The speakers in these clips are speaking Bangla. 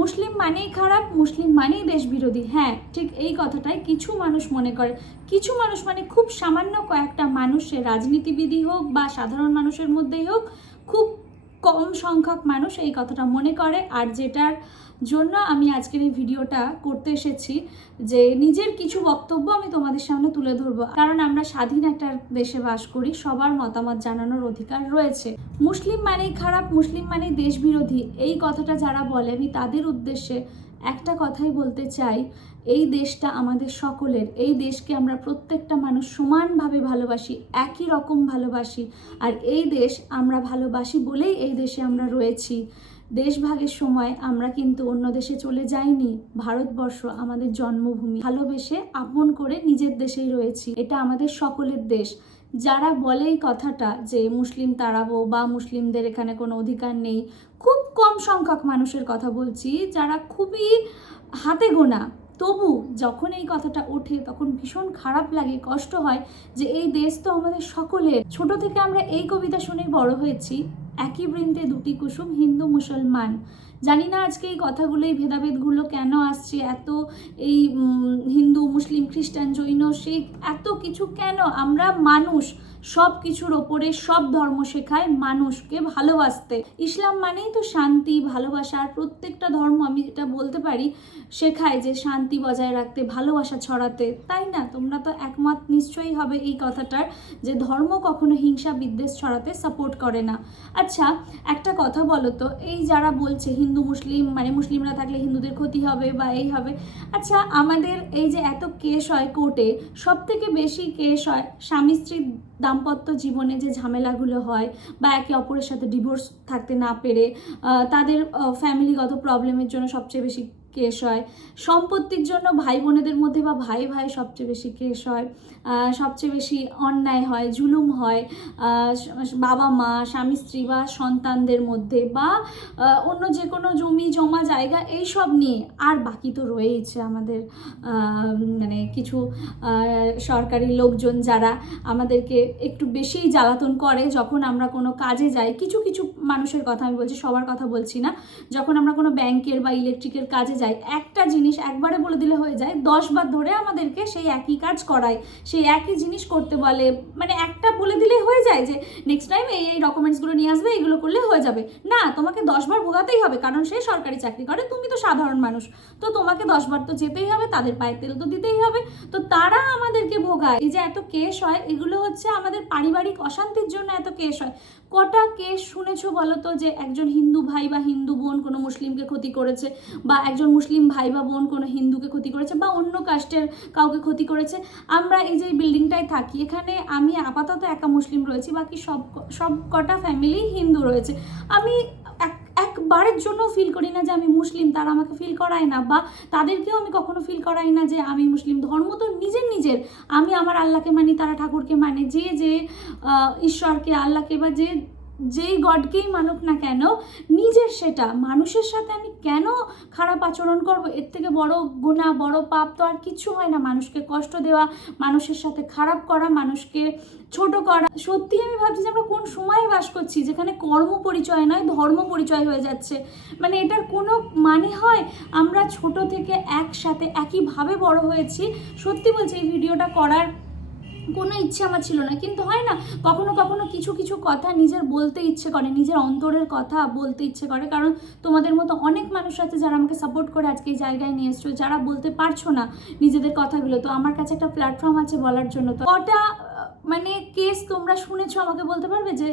মুসলিম মানেই খারাপ, মুসলিম মানেই দেশ বিরোধী। হ্যাঁ, ঠিক এই কথাটাই কিছু মানুষ মনে করে। কিছু মানুষ মানে খুব সামান্য কয়েকটা মানুষের, রাজনীতিবিদই হোক বা সাধারণ মানুষের মধ্যেই হোক, খুব কম সংখ্যক মানুষ এই কথাটা মনে করে। আর যেটার জন্য আমি আজকের এই ভিডিওটা করতে এসেছি, যে নিজের কিছু বক্তব্য আমি তোমাদের সামনে তুলে ধরবো। কারণ আমরা স্বাধীন একটা দেশে বাস করি, সবার মতামত জানানোর অধিকার রয়েছে। মুসলিম মানেই খারাপ, মুসলিম মানেই দেশ বিরোধী, এই কথাটা যারা বলে আমি তাদের উদ্দেশ্যে একটা কথাই বলতে চাই, এই দেশটা আমাদের সকলের। এই দেশকে আমরা প্রত্যেকটা মানুষ সমানভাবে ভালোবাসি, একই রকম ভালোবাসি। আর এই দেশ আমরা ভালোবাসি বলেই এই দেশে আমরা রয়েছি। দেশভাগের সময় আমরা কিন্তু অন্য দেশে চলে যাইনি। ভারতবর্ষ আমাদের জন্মভূমি, ভালোবেসে আপন করে নিজের দেশেই রয়েছি। এটা আমাদের সকলের দেশ। যারা বলে এই কথাটা যে মুসলিম তাড়াবো বা মুসলিমদের এখানে কোনো অধিকার নেই, খুব কম সংখ্যক মানুষের কথা বলছি, যারা খুবই হাতে গোনা, তবু যখন এই কথাটা ওঠে তখন ভীষণ খারাপ লাগে, কষ্ট হয় যে এই দেশ তো আমাদের সকলের। ছোট থেকে আমরা এই কবিতা শুনেই বড় হয়েছি, একই বৃন্তে দুটি কুসুম, হিন্দু মুসলমান। জানি না আজকে এই কথাগুলো, এই ভেদাভেদগুলো কেন আসছে, এত এই হিন্দু মুসলিম খ্রিস্টান জৈন শিখ এত কিছু কেন? আমরা মানুষ, সব কিছুর ওপরে সব ধর্ম শেখায় মানুষকে ভালোবাসতে। ইসলাম মানেই তো শান্তি, ভালোবাসা। আর প্রত্যেকটা ধর্ম, আমি যেটা বলতে পারি, শেখায় যে শান্তি বজায় রাখতে, ভালোবাসা ছড়াতে, তাই না? তোমরা তো একমত নিশ্চয়ই হবে এই কথাটার, যে ধর্ম কখনো হিংসা বিদ্বেষ ছড়াতে সাপোর্ট করে না। আচ্ছা, একটা কথা বলো তো, এই যারা বলছে হিন্দু মুসলিম মানে মুসলিমরা থাকলে হিন্দুদের ক্ষতি হবে বা এই হবে, আচ্ছা আমাদের এই যে এত কেস হয় কোর্টে, সব থেকে বেশি কেস হয় স্বামী স্ত্রীর দাম্পত্য জীবনে যে ঝামেলাগুলো হয়, বা একে অপরের সাথে ডিভোর্স থাকতে না পেরে তাদের ফ্যামিলিগত প্রবলেমের জন্য সবচেয়ে বেশি কেস হয়। সম্পত্তির জন্য ভাই বোনেদের মধ্যে বা ভাই ভাই সবচেয়ে বেশি কেস হয়। সবচেয়ে বেশি অন্যায় হয়, জুলুম হয় বাবা মা, স্বামী স্ত্রী বা সন্তানদের মধ্যে, বা অন্য যে কোনো জমি জমা জায়গা এইসব নিয়ে। আর বাকি তো রয়েইছে আমাদের মানে কিছু সরকারি লোকজন যারা আমাদেরকে একটু বেশিই জ্বালাতন করে যখন আমরা কোনো কাজে যাই। কিছু কিছু মানুষের কথা আমি বলছি, সবার কথা বলছি না। যখন আমরা কোনো ব্যাংকের বা ইলেকট্রিকের কাজে যাই, একটা জিনিস একবারে বলে দিলে হয়ে যায়, 10 বার ধরে আমাদেরকে সেই একই কাজ করায়, সেই একই জিনিস করতে বলে। মানে একটা বলে দিলে হয়ে যায় যে নেক্সট টাইম এই এই ডকুমেন্টসগুলো নিয়ে আসবে, এইগুলো করলে হয়ে যাবে। না, তোমাকে 10 বার ভোগাতেই হবে, কারণ সে সরকারি চাকরি করে, তুমি তো সাধারণ মানুষ, তো তোমাকে 10 বার তো যেতেই হবে, তাদের পায়ে তেল তো দিতেই হবে। তো তারা আমাদেরকে ভোগায়। এই যে এত কেস হয়, এগুলো হচ্ছে আমাদের পারিবারিক অশান্তির জন্য এত কেস হয়। কটা কেস শুনেছো বলো তো, যে একজন হিন্দু ভাই বা হিন্দু বোন কোনো মুসলিমকে ক্ষতি করেছে, বা একজন মুসলিম ভাই বা বোন কোনো হিন্দুকে ক্ষতি করেছে, বা অন্য কাস্টের কাউকে ক্ষতি করেছে? আমরা এই যে বিল্ডিংটায় থাকি, এখানে আমি আপাতত একা মুসলিম রয়েছি, বাকি সব কটা ফ্যামিলি হিন্দু রয়েছে। আমি একবারের জন্য ফিল করি না যে আমি মুসলিম, তারা আমাকে ফিল করায় না, বা তাদেরকেও আমি কখনো ফিল করাই না যে আমি মুসলিম। ধর্ম তো নিজের নিজের। আমি আমার আল্লাহকে মানি, তারা ঠাকুরকে মানে, যে যে ঈশ্বরকে, আল্লাহকে বা যেই গডকেই মানুক না কেন, নিজের সেটা। মানুষের সাথে আমি কেন খারাপ আচরণ করব? এর থেকে বড় গুনাহ, বড় পাপ তো আর কিছু হয় না। মানুষকে কষ্ট দেওয়া, মানুষের সাথে খারাপ করা, মানুষকে ছোট করা। সত্যি আমি ভাবছি যে আমরা কোন সময়ে বাস করছি, যেখানে কর্ম পরিচয় নয় ধর্ম পরিচয় হয়ে যাচ্ছে। মানে এটার কোনো মানে হয়? আমরা ছোট থেকে একসাথে একইভাবে বড় হয়েছি। সত্যি বলছি, এই ভিডিওটা করার কোনো ইচ্ছে আমার ছিল না, কিন্তু হয় না কখনো কখনো কিছু কিছু কথা নিজের বলতে ইচ্ছে করে, নিজের অন্তরের কথা বলতে ইচ্ছে করে। কারণ তোমাদের মতো অনেক মানুষ আছে যারা আমাকে সাপোর্ট করে আজকে এই জায়গায় নিয়ে এসছো, যারা বলতে পারছো না নিজেদের কথাগুলো, তো আমার কাছে একটা প্ল্যাটফর্ম আছে বলার জন্য। তো কটা মানে কেস তোমরা শুনেছো, আমাকে বলতে পারবে যে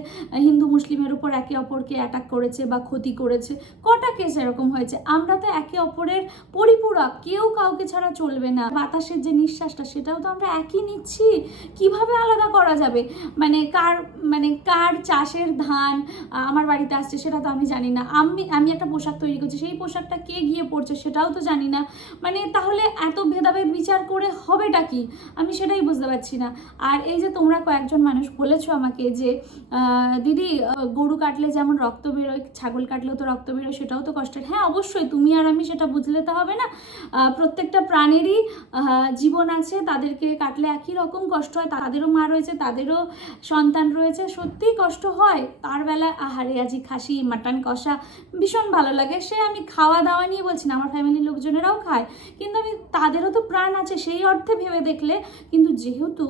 হিন্দু মুসলিমের উপর একে অপরকে অ্যাটাক করেছে বা ক্ষতি করেছে? কটা কেস এরকম হয়েছে? আমরা তো একে অপরের পরিপূরক, কেউ কাউকে ছাড়া চলবে না। বাতাসের যে নিঃশ্বাসটা, সেটাও তো আমরা একই নিচ্ছি। কিভাবে আলাদা করা যাবে? কার চাষের ধান আমার বাড়িতে আসছে সেটা তো আমি জানি না। আমি একটা পোশাক তৈরি করছি, সেই পোশাকটা কে গিয়ে পড়ছে সেটাও তো জানি না। মানে তাহলে এত ভেদাভেদ বিচার করে হবেটা কি? আমি সেটাই বুঝতে পারছি না। আর এই যে তোমরা কয়েকজন মানুষ বলেছো আমাকে যে দিদি গরু কাটলে যেমন রক্ত বেরোয়, ছাগল কাটলেও তো রক্ত বেরোয়, সেটাও তো কষ্টের। হ্যাঁ অবশ্যই, তুমি আর আমি সেটা বুঝলে তো হবে না। প্রত্যেকটা প্রাণীরই জীবন আছে, তাদেরকে কাটলে একই রকম কষ্ট হয়, তাদেরও মা রয়েছে, তাদেরও সন্তান রয়েছে, সত্যিই কষ্ট হয়। তার বেলায় আহারে আজি খাসি মাটন কষা ভীষণ ভালো লাগে। সে আমি খাওয়া দাওয়া নিয়ে বলছি না, আমার ফ্যামিলির লোকজনেরাও খায়, কিন্তু আমি তাদেরও তো প্রাণ আছে সেই অর্থে ভেবে দেখলে। কিন্তু যেহেতু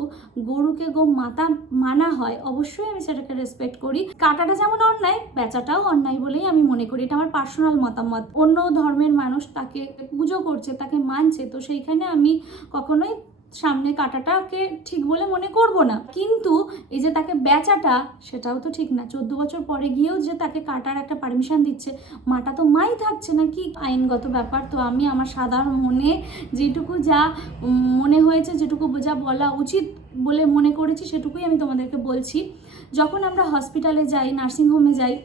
গরুকে মাতা মানা হয়, অবশ্যই আমি সেটাকে রেসপেক্ট করি। কাটাটা যেমন অন্যায়, বেচাটাও অন্যায় বলেই আমি মনে করি। এটা আমার পার্সোনাল মতামত। অন্য ধর্মের মানুষ তাকে পুজো করছে, তাকে মানছে, তো সেইখানে আমি কখনোই সামনে কাটাটাকে ঠিক বলে মনে করব না। কিন্তু এই যে তাকে বেচাটা, সেটাও তো ঠিক না। 14 বছর পরে গিয়েও যে তাকে কাটার একটা পারমিশন দিচ্ছে, মাটা তো মাই থাকছে না, কি আইনগত ব্যাপার। তো আমি আমার সাধারণ মনে যেটুকু যা মনে হয়েছে, যেটুকু যা বলা উচিত বলে মনে করেছি, সেটুকুই আমি তোমাদেরকে বলছি। যখন আমরা হসপিটালে যাই, নার্সিংহোমে যাই,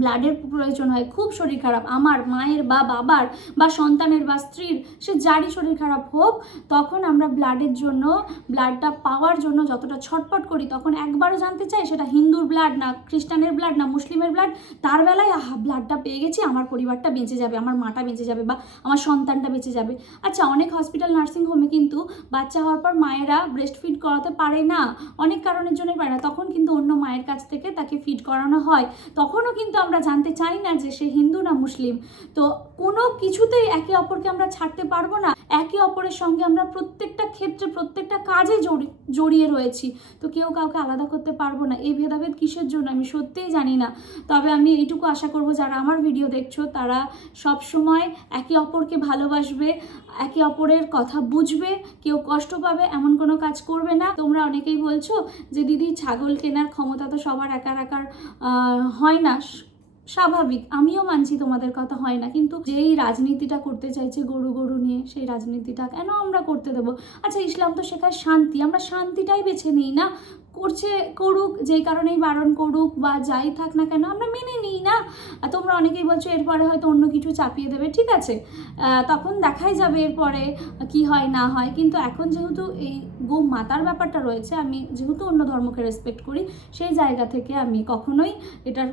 ব্লাডের প্রয়োজন হয়, খুব শরীর খারাপ, আমার মায়ের বা বাবার বা সন্তানের বা স্ত্রীর, সে যারই শরীর খারাপ হোক, তখন আমরা ব্লাডের জন্য, ব্লাডটা পাওয়ার জন্য যতটা ছটপট করি, তখন একবারও জানতে চাই সেটা হিন্দুর ব্লাড না খ্রিস্টানের ব্লাড না মুসলিমের ব্লাড। তার বেলায় ব্লাডটা পেয়ে গেছি, আমার পরিবারটা বেঁচে যাবে, আমার মাটা বেঁচে যাবে বা আমার সন্তানটা বেঁচে যাবে। আচ্ছা, অনেক হসপিটাল নার্সিংহোমে কিন্তু বাচ্চা হওয়ার পর মায়েরা ব্রেস্ট ফিড করাতে পারে না, অনেক কারণের জন্যই পারে না, তখন কিন্তু অন্য মায়ের কাছ থেকে তাকে ফিড করানো হয়। তখনও কিন্তু আমরা জানতে চাই না যে সে হিন্দু না মুসলিম। তো কোনো কিছুতেই একে অপরকে আমরা ছাড়তে পারবো না। একে অপরের সঙ্গে আমরা প্রত্যেকটা ক্ষেত্রে, প্রত্যেকটা কাজে জড়িয়ে রয়েছি। তো কেউ কাউকে আলাদা করতে পারবো না। এই ভেদাভেদ কিসের জন্য আমি সত্যিই জানি না। তবে আমি এইটুকু আশা করব, যারা আমার ভিডিও দেখছো তারা সব সময় একে অপরকে ভালোবাসবে, একে অপরের কথা বুঝবে, কেউ কষ্ট পাবে এমন কোনো কাজ করবে না। তোমরা অনেকেই বলছো যে দিদি ছাগল কেনার ক্ষমতা তো সবার একার হয় না। স্বাভাবিক, আমিও মানছি তোমাদের কথা হয় না, কিন্তু যেই রাজনীতিটা করতে চাইছে গরু নিয়ে, সেই রাজনীতিটা কেন আমরা করতে দেবো? আচ্ছা, ইসলাম তো শেখায় শান্তি, আমরা শান্তিটাই বেছে নিই না? করছে করুক, যেই কারণেই বারণ করুক বা যাই থাক না কেন, আমরা মেনে নিই না? তোমরা অনেকেই বলছো এরপরে হয়তো অন্য কিছু চাপিয়ে দেবে, ঠিক আছে, তখন দেখাই যাবে এরপরে কি হয় না হয়। কিন্তু এখন যেহেতু এই গো মাতার ব্যাপারটা রয়েছে, আমি যেহেতু অন্য ধর্মকে রেসপেক্ট করি, সেই জায়গা থেকে আমি কখনোই এটার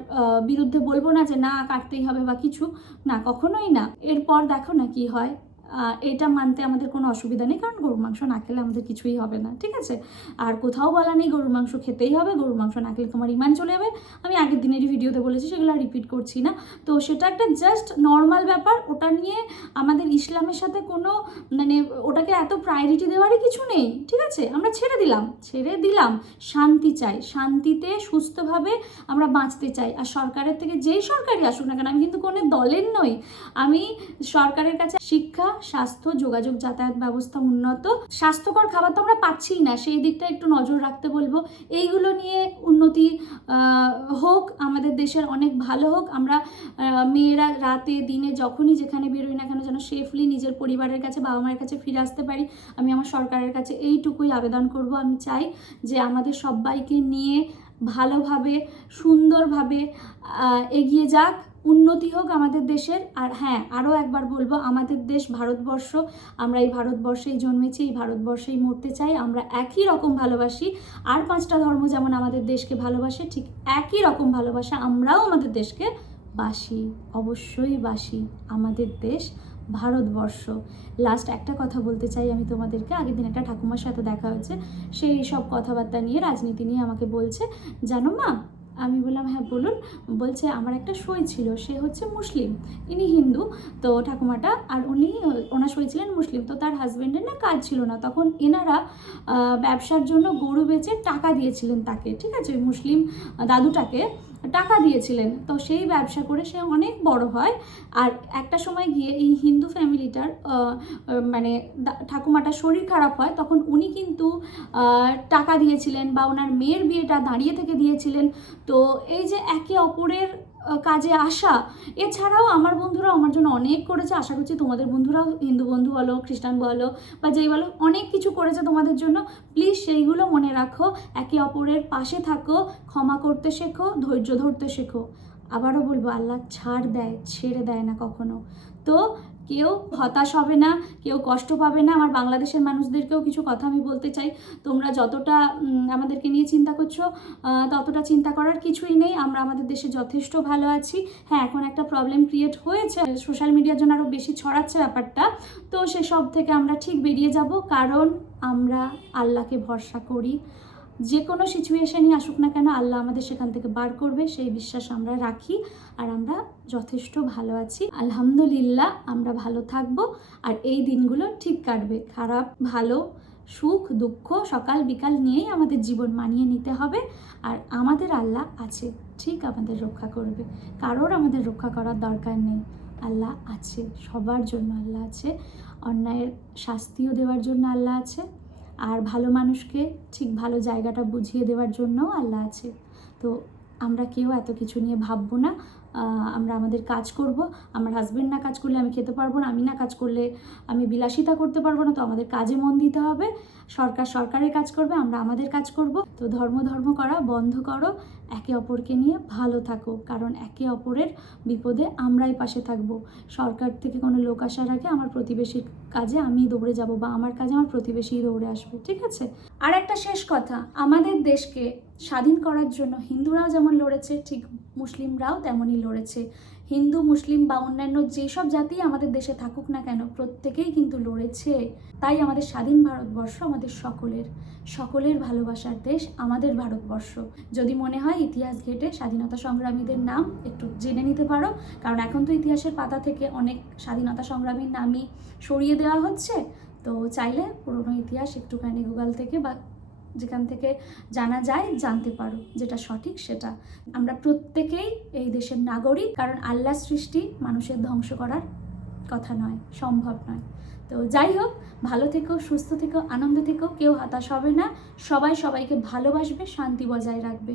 বিরুদ্ধে বলবো না যে না কাটতেই হবে বা কিছু না, কখনোই না। এরপর দেখো না কি হয়। এটা মানতে আমাদের কোনো অসুবিধা নেই, কারণ গরুর মাংস না খেলে আমাদের কিছুই হবে না, ঠিক আছে। আর কোথাও বলা নেই গরুর মাংস খেতেই হবে, গরুর মাংস না খেলে তোমার ইমান চলে যাবে। আমি আগের দিনেরই ভিডিওতে বলেছি, সেগুলো রিপিট করছি না। তো সেটা একটা জাস্ট নর্মাল ব্যাপার, ওটা নিয়ে আমাদের ইসলামের সাথে কোনো মানে ওটাকে এত প্রায়োরিটি দেওয়ারই কিছু নেই, ঠিক আছে। আমরা ছেড়ে দিলাম, শান্তি চাই, শান্তিতে সুস্থভাবে আমরা বাঁচতে চাই। আর সরকারের থেকে যেই সরকারই আসুক না কেন, আমি কিন্তু কোনো দলের নই, আমি সরকারের কাছে শিক্ষা, স্বাস্থ্য, যোগাযোগ, যাতায়াত ব্যবস্থা উন্নত, স্বাস্থ্যকর খাবার তো আমরা পাচ্ছি না, সেই দিকটা একটু নজর রাখতে বলবো। এইগুলো নিয়ে উন্নতি হোক, আমাদের দেশের অনেক ভালো হোক। আমরা মেয়েরা রাতে দিনে যখনই যেখানে বেরোই না কেন, যেন সেফলি নিজের পরিবারের কাছে, বাবা মায়ের কাছে ফিরে আসতে পারি। আমি আমার সরকারের কাছে এইটুকুই আবেদন করব। আমি চাই যে আমাদের সবাইকে নিয়ে ভালোভাবে, সুন্দরভাবে এগিয়ে যাক, উন্নতি হোক আমাদের দেশের। আর হ্যাঁ, আরও একবার বলবো, আমাদের দেশ ভারতবর্ষ, আমরা এই ভারতবর্ষেই জন্মেছি, এই ভারতবর্ষেই মরতে চাই। আমরা একই রকম ভালোবাসি, আর 5টা ধর্ম যেমন আমাদের দেশকে ভালোবাসে, ঠিক একই রকম ভালোবাসা আমরাও আমাদের দেশকে বাসি, অবশ্যই বাসি। আমাদের দেশ ভারতবর্ষ। লাস্ট একটা কথা বলতে চাই আমি তোমাদেরকে। আগের দিন একটা ঠাকুমার সাথে দেখা হয়েছে, সেই সব কথাবার্তা নিয়ে, রাজনীতি নিয়ে আমাকে বলছে, জানো মা, আমি বললাম হ্যাঁ বলুন। বলছে আমার একটা সই ছিল, সে হচ্ছে মুসলিম, ইনি হিন্দু, তো ঠাকুমাটা, আর ওনার সই ছিলেন মুসলিম। তো তার হাজব্যান্ডের না কাজ ছিল না, তখন এনারা ব্যবসার জন্য গরু বেচে টাকা দিয়েছিলেন তাকে, ঠিক আছে, ওই মুসলিম দাদুটাকে টাকা দিয়েছিলেন। তো সেই ব্যবসা করে সে অনেক বড় হয়। আর একটা সময় গিয়ে এই হিন্দু ফ্যামিলিটার মানে ঠাকুমাটার শরীর খারাপ হয়, তখন উনি কিন্তু টাকা দিয়েছিলেন, বা ওনার মেয়ের বিয়েটা দাঁড়িয়ে থেকে দিয়েছিলেন। তো এই যে একে অপরের কাজে আসা, এছাড়াও আমার বন্ধুরা আমার জন্য অনেক করেছে, আশা করছি তোমাদের বন্ধুরাও, হিন্দু বন্ধু বলো, খ্রিস্টান বলো বা যেই বলো, অনেক কিছু করেছে তোমাদের জন্য। প্লিজ সেইগুলো মনে রাখো, একে অপরের পাশে থাকো, ক্ষমা করতে শেখো, ধৈর্য ধরতে শেখো। আবারও বলবো, আল্লাহ ছাড় দেয়, ছেড়ে দেয় না কখনো। তো কেউ হতাশ হবে না, কেউ কষ্ট পাবে না। আমার বাংলাদেশের মানুষদেরকেও কিছু কথা আমি বলতে চাই, তোমরা যতটা আমাদেরকে নিয়ে চিন্তা করছো ততটা চিন্তা করার কিছুই নেই। আমরা আমাদের দেশে যথেষ্ট ভালো আছি। হ্যাঁ, এখন একটা প্রবলেম ক্রিয়েট হয়েছে, সোশ্যাল মিডিয়ার জন্য আরও বেশি ছড়াচ্ছে ব্যাপারটা, তো সেসব থেকে আমরা ঠিক বেরিয়ে যাব, কারণ আমরা আল্লাহকে ভরসা করি। যে কোনো সিচুয়েশনই আসুক না কেন, আল্লাহ আমাদের সেখান থেকে বার করবে, সেই বিশ্বাস আমরা রাখি। আর আমরা যথেষ্ট ভালো আছি, আলহামদুলিল্লাহ। আমরা ভালো থাকবো, আর এই দিনগুলো ঠিক কাটবে। খারাপ ভালো, সুখ দুঃখ সকাল বিকাল নিয়েই আমাদের জীবন মানিয়ে নিতে হবে। আর আমাদের আল্লাহ আছে, ঠিক আমাদের রক্ষা করবে। কারোর আমাদের রক্ষা করার দরকার নেই, আল্লাহ আছে, সবার জন্য আল্লাহ আছে। অন্যায়ের শাস্তিও দেওয়ার জন্য আল্লাহ আছে, আর ভালো মানুষকে ঠিক ভালো জায়গাটা বুঝিয়ে দেওয়ার জন্যও আল্লাহ আছে। তো আমরা কেউ এত কিছু নিয়ে ভাববো না। আমরা আমাদের কাজ করব। আমার হাজব্যান্ড না কাজ করলে আমি খেতে পারবো না, আমি না কাজ করলে আমি বিলাসিতা করতে পারবো না। তো আমাদের কাজে মন দিতে হবে। সরকার সরকারের কাজ করবে, আমরা আমাদের কাজ করব। তো ধর্ম করা বন্ধ করো, একে অপরকে নিয়ে ভালো থাকো, কারণ একে অপরের বিপদে আমরাই পাশে থাকবো। সরকার থেকে কোনো লোক আসার আগে আমার প্রতিবেশীর কাজে আমি দৌড়ে যাব, বা আমার কাজে আমার প্রতিবেশী দৌড়ে আসবে, ঠিক আছে? আর একটা শেষ কথা, আমাদের দেশকে স্বাধীন করার জন্য হিন্দুরাও যেমন লড়েছে, ঠিক মুসলিমরাও তেমনই লড়েছে। হিন্দু মুসলিম বা অন্যান্য যেসব জাতি আমাদের দেশে থাকুক না কেন, প্রত্যেকেই কিন্তু লড়েছে। তাই আমাদের স্বাধীন ভারতবর্ষ আমাদের সকলের ভালোবাসার দেশ আমাদের ভারতবর্ষ। যদি মনে হয় ইতিহাস ঘেটে স্বাধীনতা সংগ্রামীদের নাম একটু জেনে নিতে পারো, কারণ এখন তো ইতিহাসের পাতা থেকে অনেক স্বাধীনতা সংগ্রামীর নামই সরিয়ে দেওয়া হচ্ছে। তো চাইলে পুরনো ইতিহাস একটুখানি গুগল থেকে বা যেখান থেকে জানা যায় জানতে পারো, যেটা সঠিক সেটা। আমরা প্রত্যেকেই এই দেশের নাগরিক, কারণ আল্লাহ সৃষ্টি মানুষের ধ্বংস করার কথা নয়, সম্ভব নয়। তো যাই হোক, ভালো থেকো, সুস্থ থেকো, আনন্দ থেকো, কেউ হতাশ হবে না। সবাই সবাইকে ভালোবাসবে, শান্তি বজায় রাখবে।